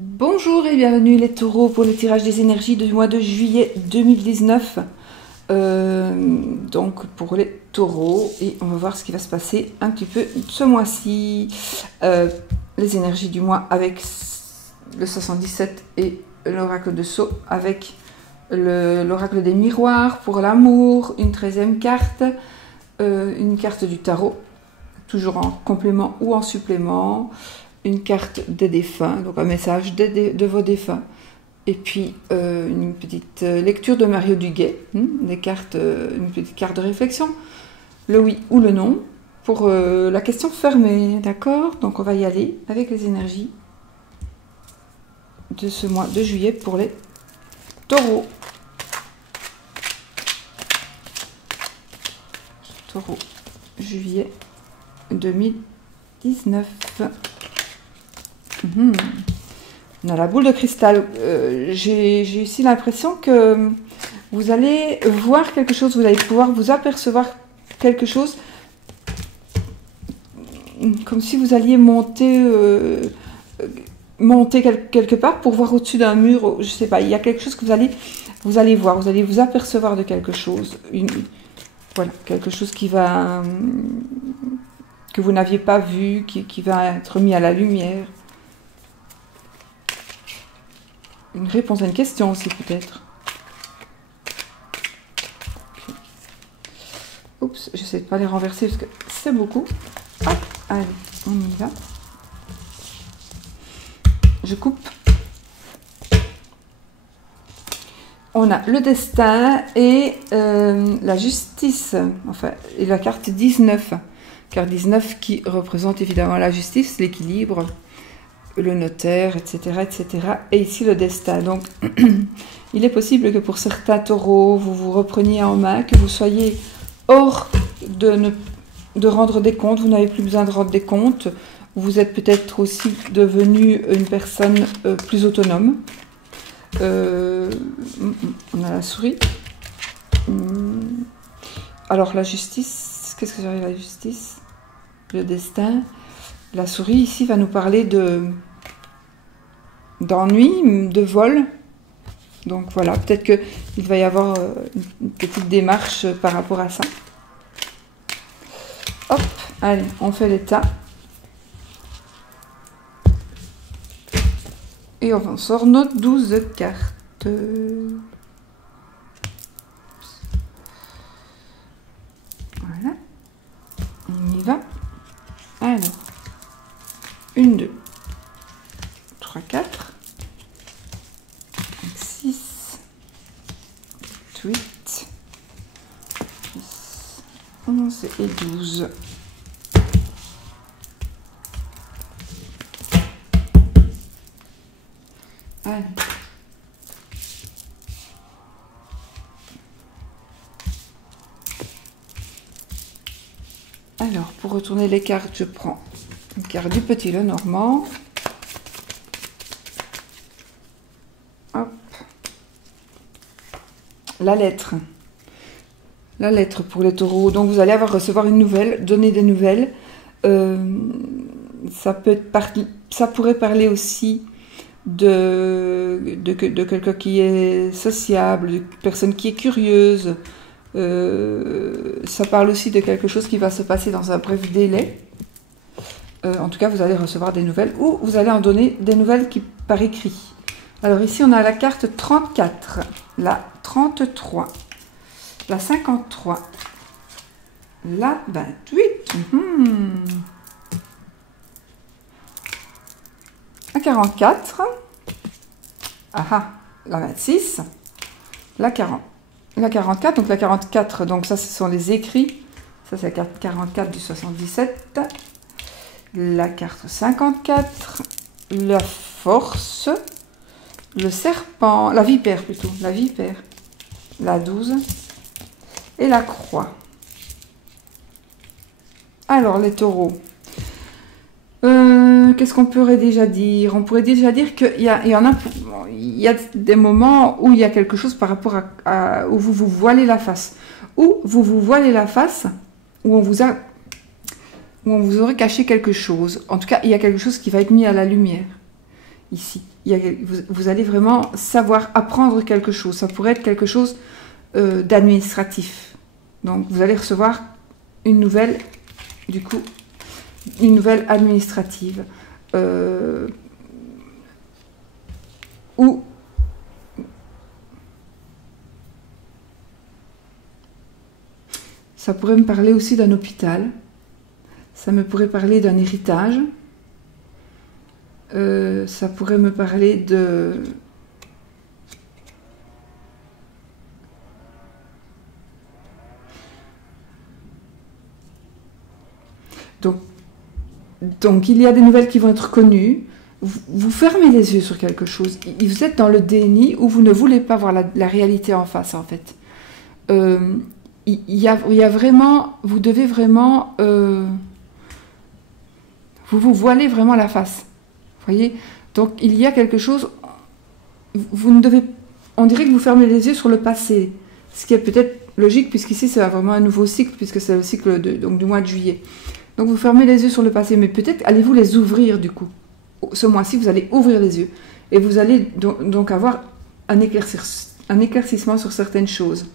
Bonjour et bienvenue les taureaux pour le tirage des énergies du mois de juillet 2019. Donc pour les taureaux, et on va voir ce qui va se passer un petit peu ce mois-ci. Les énergies du mois avec le 77 et l'oracle de Sceaux avec l'oracle des miroirs pour l'amour, une 13e carte, une carte du tarot, toujours en complément ou en supplément. Une carte des défunts, donc un message de vos défunts. Et puis une petite lecture de Mario Duguay, des cartes, une petite carte de réflexion, le oui ou le non, pour la question fermée, d'accord? Donc on va y aller avec les énergies de ce mois de juillet pour les taureaux. Taureau, juillet 2019. On a la boule de cristal. J'ai aussi l'impression que vous allez voir quelque chose, vous allez pouvoir vous apercevoir quelque chose, comme si vous alliez monter quelque part pour voir au-dessus d'un mur, je sais pas, il y a quelque chose que vous allez voir, vous allez vous apercevoir de quelque chose, voilà, quelque chose qui va, que vous n'aviez pas vu, qui va être mis à la lumière. Une réponse à une question aussi, peut-être. Okay. Oups, j'essaie de ne pas les renverser parce que c'est beaucoup. Hop, allez, on y va. Je coupe. On a le destin et la justice, enfin, et la carte 19. Carte 19 qui représente évidemment la justice, l'équilibre, le notaire, etc., etc. Et ici le destin. Donc, il est possible que pour certains taureaux, vous vous repreniez en main, que vous soyez hors de rendre des comptes, vous n'avez plus besoin de rendre des comptes. Vous êtes peut-être aussi devenu une personne plus autonome. On a la souris. Alors la justice, qu'est-ce que j'arrive à la justice? Le destin. La souris ici va nous parler d'ennui, de vol. Donc voilà, peut-être qu'il va y avoir une petite démarche par rapport à ça. Hop, allez, on fait l'état. Et on sort nos 12 cartes. Voilà. On y va. Alors, 1, 2, 3, 4, 6, 8, 10, 11 et 12. Allez. Alors, pour retourner les cartes, je prends une carte du Petit Lenormand. Hop. La lettre. La lettre pour les taureaux. Donc, vous allez recevoir une nouvelle, donner des nouvelles. Ça pourrait parler aussi de quelqu'un qui est sociable, de personne qui est curieuse. Ça parle aussi de quelque chose qui va se passer dans un bref délai. En tout cas, vous allez recevoir des nouvelles ou vous allez en donner des nouvelles par écrit. Alors ici, on a la carte 34, la 33, la 53, la 28, la 44, la 26, la 40. La 44, donc la 44, donc ça ce sont les écrits. Ça c'est la carte 44 du 77. La carte 54, la force, le serpent, la vipère plutôt, la vipère, la 12 et la croix. Alors les taureaux, qu'est-ce qu'on pourrait déjà dire? On pourrait déjà dire qu'il y a des moments où il y a quelque chose par rapport où vous vous voilez la face. Où vous vous voilez la face, où on vous aurait caché quelque chose. En tout cas, il y a quelque chose qui va être mis à la lumière. ici. Vous allez vraiment savoir apprendre quelque chose. Ça pourrait être quelque chose d'administratif. Donc, vous allez recevoir une nouvelle, du coup, une nouvelle administrative. Ou ça pourrait me parler aussi d'un hôpital. Ça me pourrait parler d'un héritage. Ça pourrait me parler de... Donc, il y a des nouvelles qui vont être connues. Vous fermez les yeux sur quelque chose. Vous êtes dans le déni où vous ne voulez pas voir la réalité en face, en fait. Il y a vraiment... Vous devez vraiment... vous voilez vraiment la face. Vous voyez? Donc, il y a quelque chose... Vous ne devez... On dirait que vous fermez les yeux sur le passé. Ce qui est peut-être logique, puisqu'ici, c'est vraiment un nouveau cycle, puisque c'est le cycle donc, du mois de juillet. Donc, vous fermez les yeux sur le passé, mais peut-être allez-vous les ouvrir, du coup. Ce mois-ci, vous allez ouvrir les yeux. Et vous allez donc avoir un éclaircissement sur certaines choses.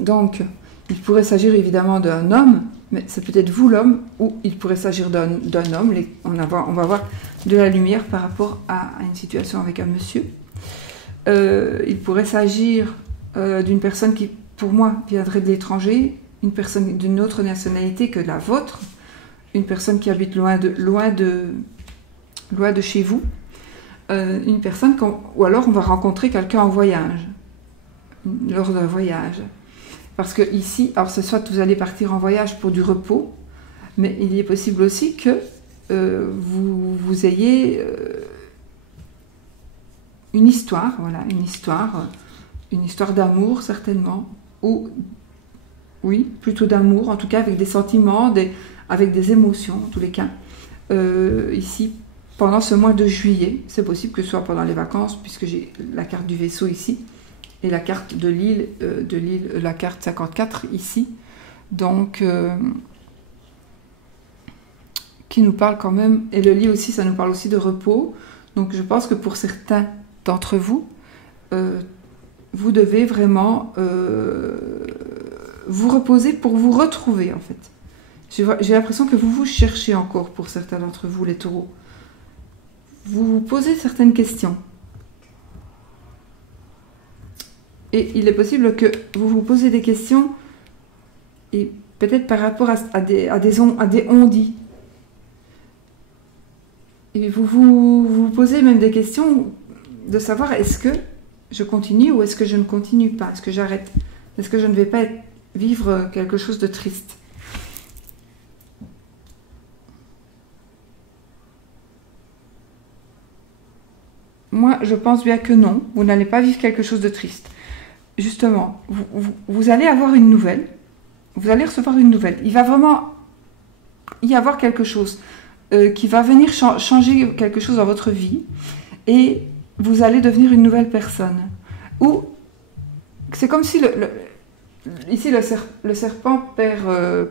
Donc, il pourrait s'agir évidemment d'un homme, mais c'est peut-être vous l'homme, ou il pourrait s'agir d'un homme. On va avoir de la lumière par rapport à une situation avec un monsieur. Il pourrait s'agir d'une personne qui, pour moi, viendrait de l'étranger, une personne d'une autre nationalité que la vôtre, une personne qui habite loin de chez vous, une personne, ou alors on va rencontrer quelqu'un en voyage, lors d'un voyage. Parce que ici, alors c'est soit vous allez partir en voyage pour du repos, mais il est possible aussi que vous ayez une histoire, voilà, une histoire d'amour certainement, ou oui, plutôt d'amour, en tout cas avec des sentiments, avec des émotions en tous les cas. Ici, pendant ce mois de juillet, c'est possible que ce soit pendant les vacances, puisque j'ai la carte du vaisseau ici, et la carte de l'île, la carte 54 ici, donc qui nous parle quand même, et le lit aussi, ça nous parle aussi de repos. Donc je pense que pour certains d'entre vous, vous devez vraiment vous reposer pour vous retrouver en fait. J'ai l'impression que vous vous cherchez encore pour certains d'entre vous, les taureaux. Vous vous posez certaines questions. Et il est possible que vous vous posez des questions, et peut-être par rapport à des on-dit. Et vous posez même des questions de savoir est-ce que je continue ou est-ce que je ne continue pas? Est-ce que j'arrête? Est-ce que je ne vais pas vivre quelque chose de triste? Moi, je pense bien que non, vous n'allez pas vivre quelque chose de triste. Justement, vous allez avoir une nouvelle, vous allez recevoir une nouvelle. Il va vraiment y avoir quelque chose qui va venir changer quelque chose dans votre vie et vous allez devenir une nouvelle personne. Ou c'est comme si ici le serpent perd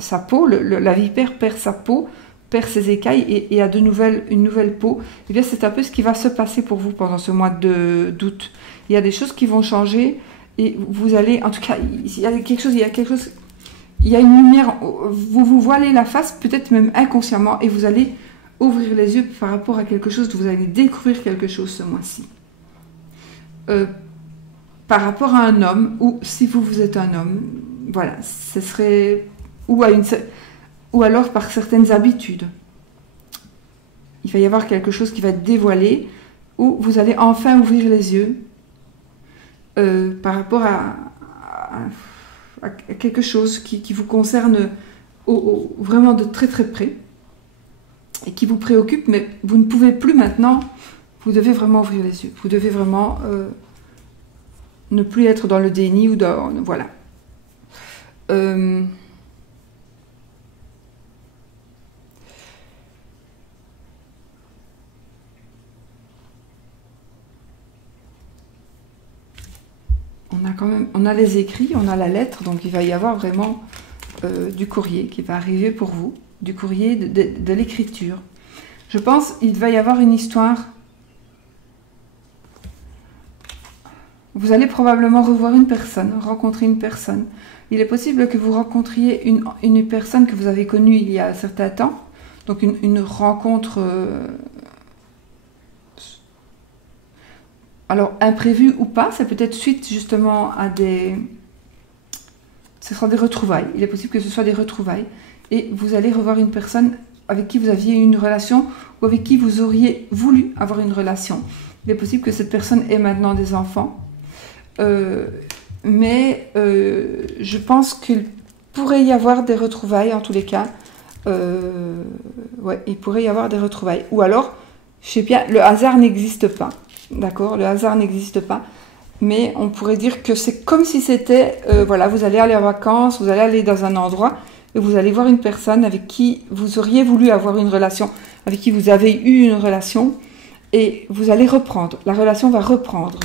sa peau, la vipère perd sa peau, perd ses écailles et a une nouvelle peau. Et bien c'est un peu ce qui va se passer pour vous pendant ce mois d'août. Il y a des choses qui vont changer et vous allez, en tout cas, il y a quelque chose, il y a une lumière, vous vous voilez la face, peut-être même inconsciemment, et vous allez ouvrir les yeux par rapport à quelque chose, vous allez découvrir quelque chose ce mois-ci. Par rapport à un homme, ou si vous êtes un homme, voilà, ce serait, ou alors par certaines habitudes. Il va y avoir quelque chose qui va être dévoilé, où vous allez enfin ouvrir les yeux par rapport à quelque chose qui vous concerne vraiment de très très près et qui vous préoccupe, mais vous ne pouvez plus maintenant, vous devez vraiment ouvrir les yeux, vous devez vraiment ne plus être dans le déni ou dans... Voilà. On a les écrits, on a la lettre, donc il va y avoir vraiment du courrier qui va arriver pour vous, du courrier de l'écriture. Je pense qu'il va y avoir une histoire. Vous allez probablement revoir une personne, rencontrer une personne. Il est possible que vous rencontriez une personne que vous avez connue il y a un certain temps. Donc une rencontre, alors imprévue ou pas, ça peut être suite justement à des... Ce sera des retrouvailles. Il est possible que ce soit des retrouvailles. Et vous allez revoir une personne avec qui vous aviez une relation ou avec qui vous auriez voulu avoir une relation. Il est possible que cette personne ait maintenant des enfants. Mais je pense qu'il pourrait y avoir des retrouvailles en tous les cas. Ouais, il pourrait y avoir des retrouvailles. Ou alors, je sais bien, le hasard n'existe pas. D'accord, le hasard n'existe pas. Mais on pourrait dire que c'est comme si c'était, voilà, vous allez aller en vacances, vous allez aller dans un endroit et vous allez voir une personne avec qui vous auriez voulu avoir une relation, avec qui vous avez eu une relation et vous allez reprendre. La relation va reprendre.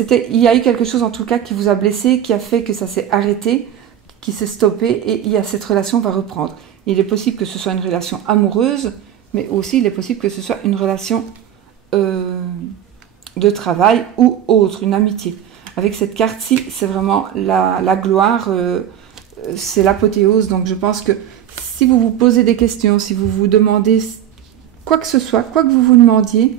Il y a eu quelque chose en tout cas qui vous a blessé, qui a fait que ça s'est arrêté, qui s'est stoppé et cette relation va reprendre. Il est possible que ce soit une relation amoureuse, mais aussi il est possible que ce soit une relation de travail ou autre, une amitié. Avec cette carte-ci, c'est vraiment la gloire, c'est l'apothéose. Donc je pense que si vous vous posez des questions, si vous vous demandez quoi que ce soit, quoi que vous vous demandiez,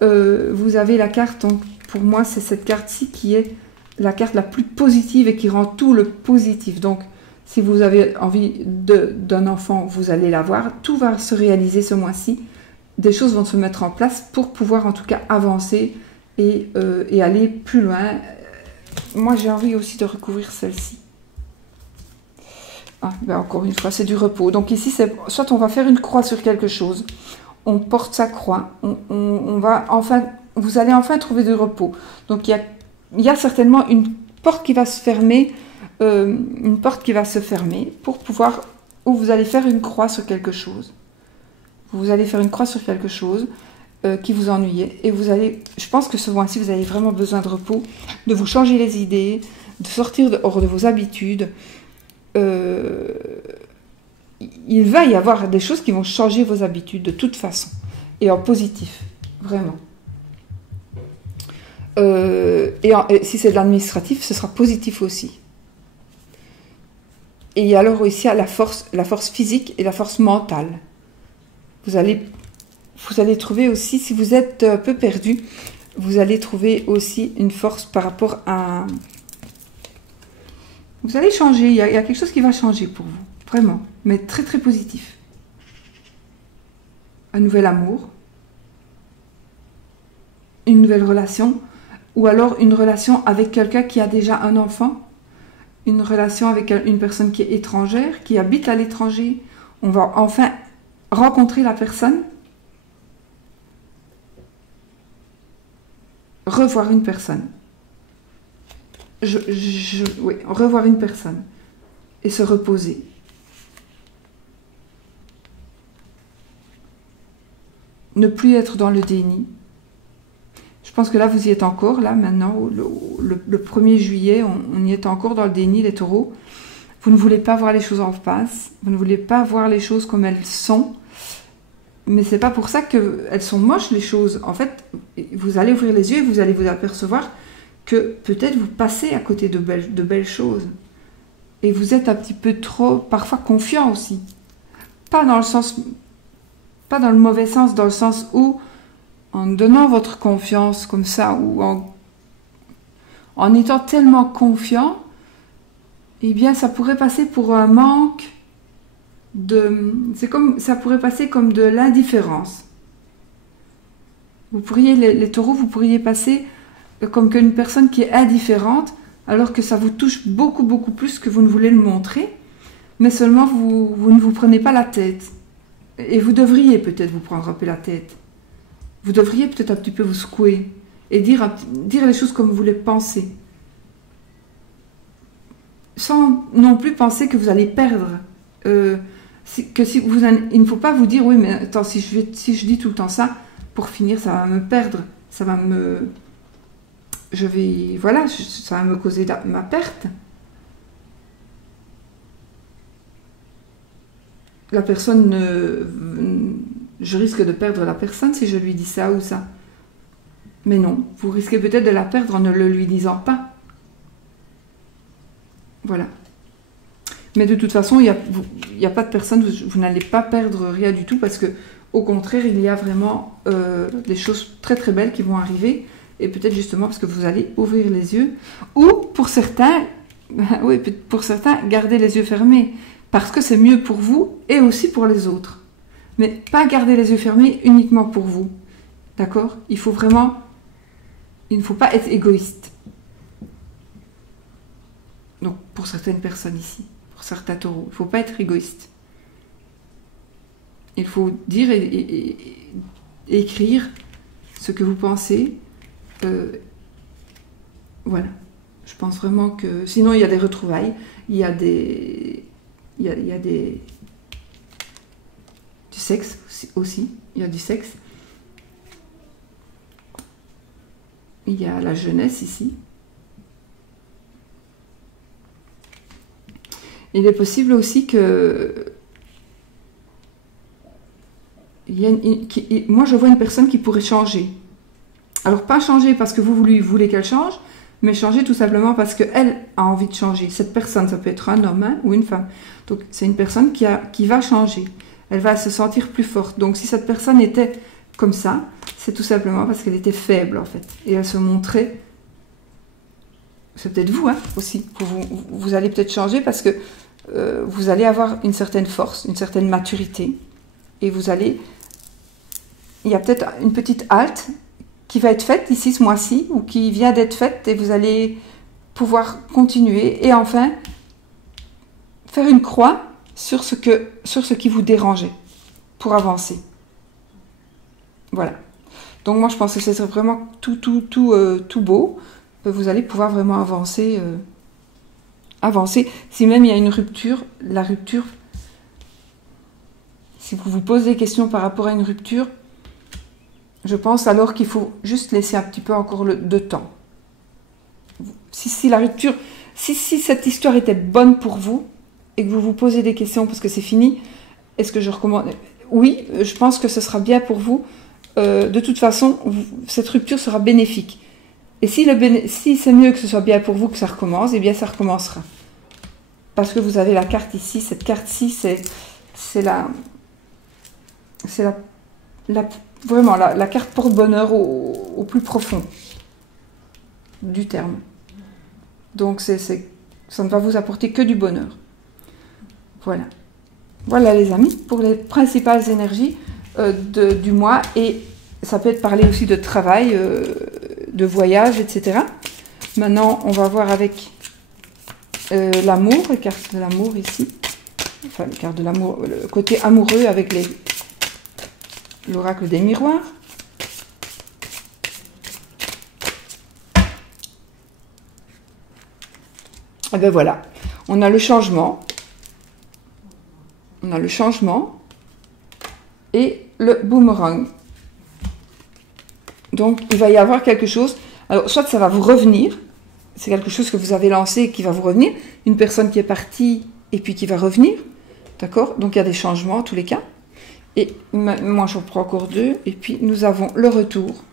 vous avez la carte. Donc pour moi, c'est cette carte-ci qui est la carte la plus positive et qui rend tout le positif. Donc si vous avez envie d'un enfant, vous allez l'avoir. Tout va se réaliser ce mois-ci. Des choses vont se mettre en place pour pouvoir en tout cas avancer et aller plus loin. Moi, j'ai envie aussi de recouvrir celle-ci. Ah, ben encore une fois, c'est du repos. Donc ici, soit on va faire une croix sur quelque chose, on porte sa croix, on va enfin, vous allez enfin trouver du repos. Donc il y a certainement une porte qui va se fermer, pour pouvoir, où vous allez faire une croix sur quelque chose. Vous allez faire une croix sur quelque chose qui vous ennuyait. Et vous allez, je pense que ce mois-ci, vous avez vraiment besoin de repos, de vous changer les idées, de sortir hors de vos habitudes. Il va y avoir des choses qui vont changer vos habitudes de toute façon. Et en positif, vraiment. Et si c'est de l'administratif, ce sera positif aussi. Et alors aussi la force physique et la force mentale. Vous allez trouver aussi, si vous êtes un peu perdu, vous allez trouver aussi une force par rapport à... Vous allez changer, il y a quelque chose qui va changer pour vous, vraiment, mais très très positif. Un nouvel amour, une nouvelle relation, ou alors une relation avec quelqu'un qui a déjà un enfant, une relation avec une personne qui est étrangère, qui habite à l'étranger. On va enfin rencontrer la personne, revoir une personne. Oui, revoir une personne et se reposer. Ne plus être dans le déni. Je pense que là, vous y êtes encore, là, maintenant, le 1er juillet, on y est encore dans le déni, les taureaux. Vous ne voulez pas voir les choses en face, vous ne voulez pas voir les choses comme elles sont, mais c'est pas pour ça qu'elles sont moches, les choses. En fait, vous allez ouvrir les yeux et vous allez vous apercevoir que peut-être vous passez à côté de belles choses. Et vous êtes un petit peu trop, parfois, confiant aussi. Pas dans le mauvais sens, dans le sens où, en donnant votre confiance comme ça, ou en étant tellement confiant, eh bien, ça pourrait passer pour un manque ça pourrait passer comme de l'indifférence. Vous pourriez, les taureaux, vous pourriez passer comme qu'une personne qui est indifférente, alors que ça vous touche beaucoup, beaucoup plus que vous ne voulez le montrer, mais seulement vous ne vous prenez pas la tête. Et vous devriez peut-être vous prendre un peu la tête. Vous devriez peut-être un petit peu vous secouer et dire les choses comme vous les pensez. Sans non plus penser que vous allez perdre. Il ne faut pas vous dire, oui, mais attends, si je dis tout le temps ça, pour finir, ça va me perdre. Ça va me... ça va me causer ma perte. La personne je risque de perdre la personne si je lui dis ça ou ça. Mais non, vous risquez peut-être de la perdre en ne le lui disant pas. Voilà. Mais de toute façon, il n'y a pas de personne, vous n'allez pas perdre rien du tout parce que, au contraire, il y a vraiment des choses très très belles qui vont arriver et peut-être justement parce que vous allez ouvrir les yeux ou pour certains, oui, pour certains, garder les yeux fermés parce que c'est mieux pour vous et aussi pour les autres. Mais pas garder les yeux fermés uniquement pour vous. D'accord ? Il ne faut pas être égoïste. Donc, pour certaines personnes ici, pour certains taureaux, il ne faut pas être égoïste. Il faut dire et écrire ce que vous pensez. Voilà. Je pense vraiment que... Sinon, il y a des retrouvailles. Il y a des... Il y a du sexe aussi. Il y a du sexe. Il y a la jeunesse ici. Il est possible aussi que... moi, je vois une personne qui pourrait changer. Alors, pas changer parce que vous voulez qu'elle change, mais changer tout simplement parce qu'elle a envie de changer. Cette personne, ça peut être un homme ou une femme. Donc, c'est une personne qui va changer. Elle va se sentir plus forte. Donc, si cette personne était comme ça, c'est tout simplement parce qu'elle était faible, en fait. Et elle se montrait... C'est peut-être vous, hein, aussi. Vous allez peut-être changer parce que vous allez avoir une certaine force, une certaine maturité. Et vous allez... Il y a peut-être une petite halte qui va être faite ici ce mois-ci ou qui vient d'être faite et vous allez pouvoir continuer et enfin faire une croix sur ce qui vous dérangeait pour avancer. Voilà. Donc moi je pense que c'est vraiment tout beau. Vous allez pouvoir vraiment avancer. Si même il y a une rupture, la rupture, si vous vous posez des questions par rapport à une rupture, je pense alors qu'il faut juste laisser un petit peu encore de temps. Si la rupture, si cette histoire était bonne pour vous et que vous vous posez des questions parce que c'est fini, est-ce que je recommande? Oui, je pense que ce sera bien pour vous. De toute façon, cette rupture sera bénéfique. Et si c'est mieux que ce soit bien pour vous que ça recommence, eh bien ça recommencera. Parce que vous avez la carte ici. Cette carte-ci, c'est vraiment la carte porte-bonheur au plus profond du terme. Donc ça ne va vous apporter que du bonheur. Voilà. Voilà les amis, pour les principales énergies du mois. Et ça peut être parler aussi de travail, de voyage, etc. Maintenant, on va voir avec l'amour, les cartes de l'amour ici. Enfin, les cartes de l'amour, le côté amoureux avec l'oracle des miroirs. Et bien voilà, on a le changement. On a le changement et le boomerang. Donc, il va y avoir quelque chose. Alors, soit ça va vous revenir. C'est quelque chose que vous avez lancé et qui va vous revenir. Une personne qui est partie et puis qui va revenir. D'accord? Donc, il y a des changements en tous les cas. Et moi, j'en prends encore deux. Et puis, nous avons le retour.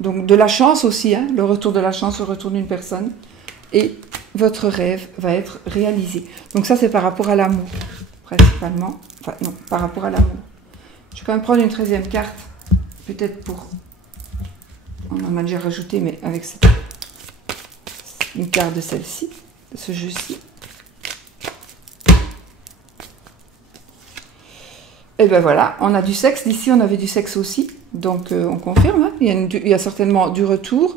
Donc, de la chance aussi. Hein, le retour de la chance, le retour d'une personne. Et votre rêve va être réalisé. Donc, ça, c'est par rapport à l'amour, principalement. Enfin, non, par rapport à l'amour. Je vais quand même prendre une 13e carte. Peut-être pour... On en a déjà rajouté, mais avec une carte de celle-ci, de ce jeu-ci. Et ben voilà, on a du sexe. D'ici, on avait du sexe aussi. Donc, on confirme. Hein. Il y a certainement du retour.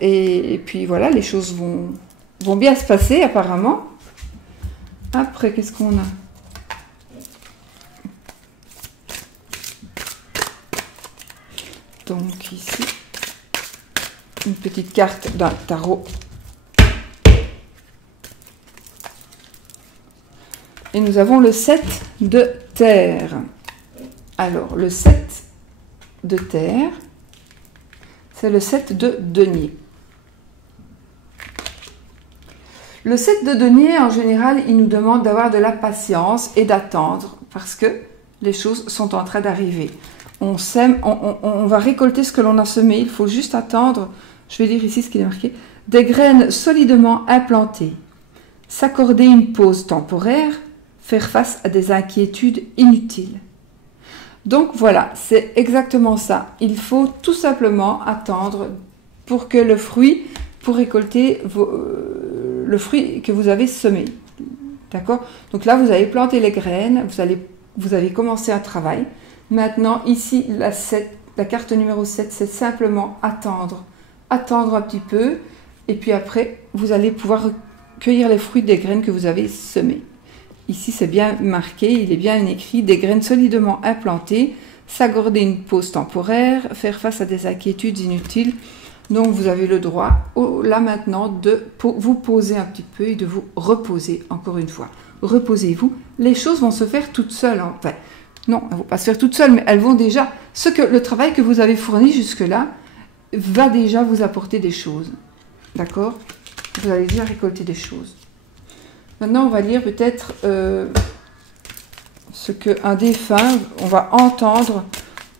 Et puis voilà, les choses vont bien se passer, apparemment. Après, qu'est-ce qu'on a ? Donc ici, une petite carte d'un tarot. Et nous avons le 7 de terre. Alors, le 7 de terre, c'est le 7 de denier. Le 7 de denier, en général, il nous demande d'avoir de la patience et d'attendre. Parce que les choses sont en train d'arriver. On sème, on va récolter ce que l'on a semé. Il faut juste attendre, je vais lire ici ce qu'il est marqué, des graines solidement implantées, s'accorder une pause temporaire, faire face à des inquiétudes inutiles. Donc voilà, c'est exactement ça. Il faut tout simplement attendre pour que le fruit, pour récolter le fruit que vous avez semé. D'accord? Donc là, vous avez planté les graines, vous avez commencé un travail. Maintenant, ici, la carte numéro 7, c'est simplement attendre. Attendre un petit peu, et puis après, vous allez pouvoir cueillir les fruits des graines que vous avez semées. Ici, c'est bien marqué, il est bien écrit, des graines solidement implantées, s'accorder une pause temporaire, faire face à des inquiétudes inutiles. Donc, vous avez le droit, là maintenant, de vous poser un petit peu et de vous reposer, encore une fois. Reposez-vous. Les choses vont se faire toutes seules. Enfin, non, elles ne vont pas se faire toutes seules, mais elles vont déjà... le travail que vous avez fourni jusque-là va déjà vous apporter des choses. D'accord? Vous allez déjà récolter des choses. Maintenant, on va lire peut-être ce qu'un défunt, on va entendre,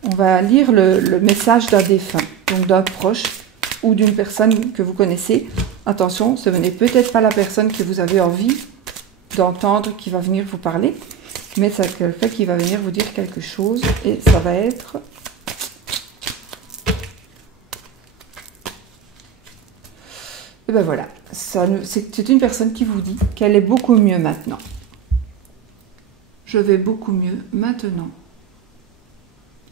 on va lire le message d'un défunt, donc d'un proche ou d'une personne que vous connaissez. Attention, ce n'est peut-être pas la personne que vous avez envie d'entendre qui va venir vous parler, mais c'est quelqu'un qui va venir vous dire quelque chose et ça va être... Et ben voilà, c'est une personne qui vous dit qu'elle est beaucoup mieux maintenant. Je vais beaucoup mieux maintenant.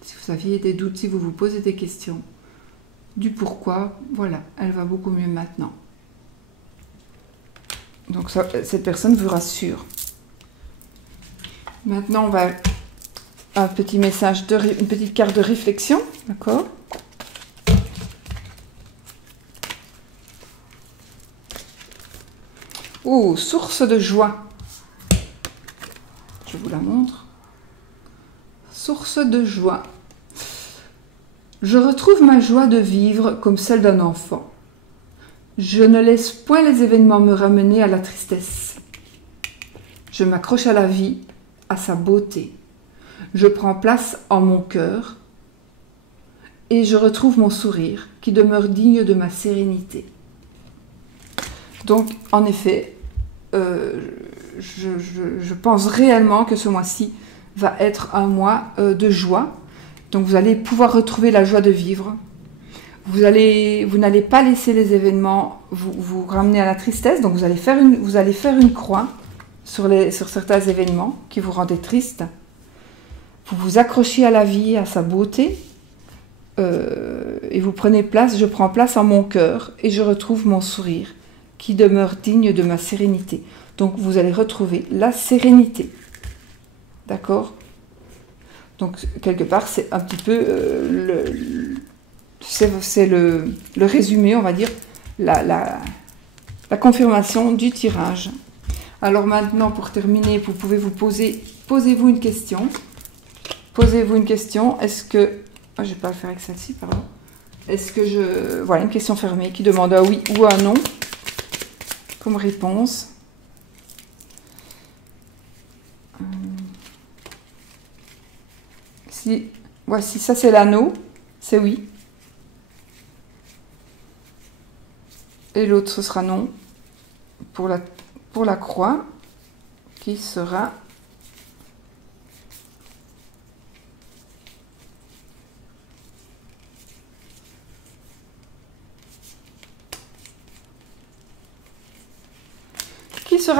Si vous aviez des doutes, si vous vous posez des questions, du pourquoi, voilà, elle va beaucoup mieux maintenant. Donc ça, cette personne vous rassure. Maintenant, on va un petit message, une petite carte de réflexion, d'accord ? Oh, source de joie. Je vous la montre. Source de joie. Je retrouve ma joie de vivre comme celle d'un enfant. Je ne laisse point les événements me ramener à la tristesse. Je m'accroche à la vie, à sa beauté. Je prends place en mon cœur et je retrouve mon sourire qui demeure digne de ma sérénité. Donc, en effet, je pense réellement que ce mois-ci va être un mois de joie. Donc, vous allez pouvoir retrouver la joie de vivre. Vous n'allez pas laisser les événements vous ramener à la tristesse. Donc, vous allez faire une croix sur certains événements qui vous rendaient triste. Vous vous accrochez à la vie, à sa beauté. Et vous prenez place, je prends place en mon cœur et je retrouve mon sourire qui demeure digne de ma sérénité. Donc, vous allez retrouver la sérénité. D'accord ? Donc, quelque part, c'est un petit peu c'est le résumé, on va dire, la confirmation du tirage. Alors maintenant, pour terminer, vous pouvez posez-vous une question. Posez-vous une question. Est-ce que... je ne vais pas le faire avec celle-ci, pardon. Est-ce que voilà, une question fermée qui demande un oui ou un non comme réponse. Voici, ça c'est l'anneau, c'est oui. Et l'autre ce sera non pour la croix qui sera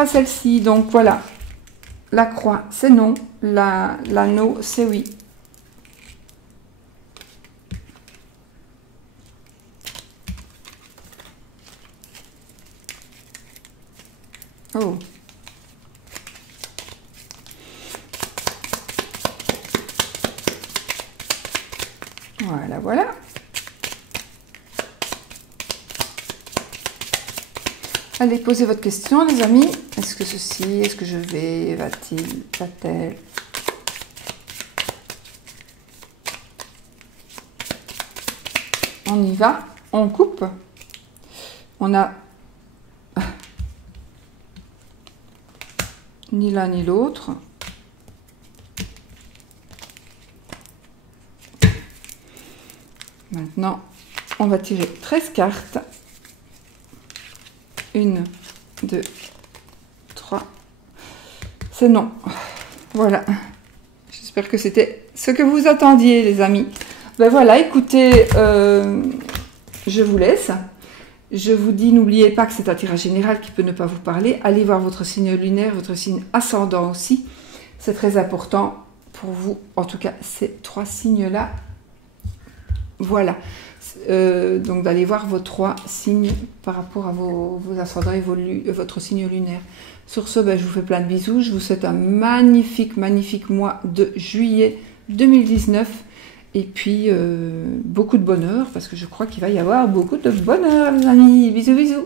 celle-ci. Donc voilà, la croix c'est non, l'anneau c'est oui. Oh. Voilà, voilà. Allez, posez votre question, les amis. Est-ce que ceci, est-ce que je vais, va-t-il, va-t-elle? On y va, on coupe. On a ni l'un ni l'autre. Maintenant, on va tirer 13 cartes. 1, 2, 3. C'est non. Voilà. J'espère que c'était ce que vous attendiez, les amis. Ben voilà, écoutez, je vous laisse. Je vous dis, n'oubliez pas que c'est un tirage général qui peut ne pas vous parler. Allez voir votre signe lunaire, votre signe ascendant aussi. C'est très important pour vous, en tout cas, ces 3 signes-là. Voilà. Donc d'aller voir vos 3 signes par rapport à vos ascendants et votre signe lunaire. Sur ce, ben, je vous fais plein de bisous. Je vous souhaite un magnifique, magnifique mois de juillet 2019. Et puis, beaucoup de bonheur, parce que je crois qu'il va y avoir beaucoup de bonheur, les amis. Bisous, bisous.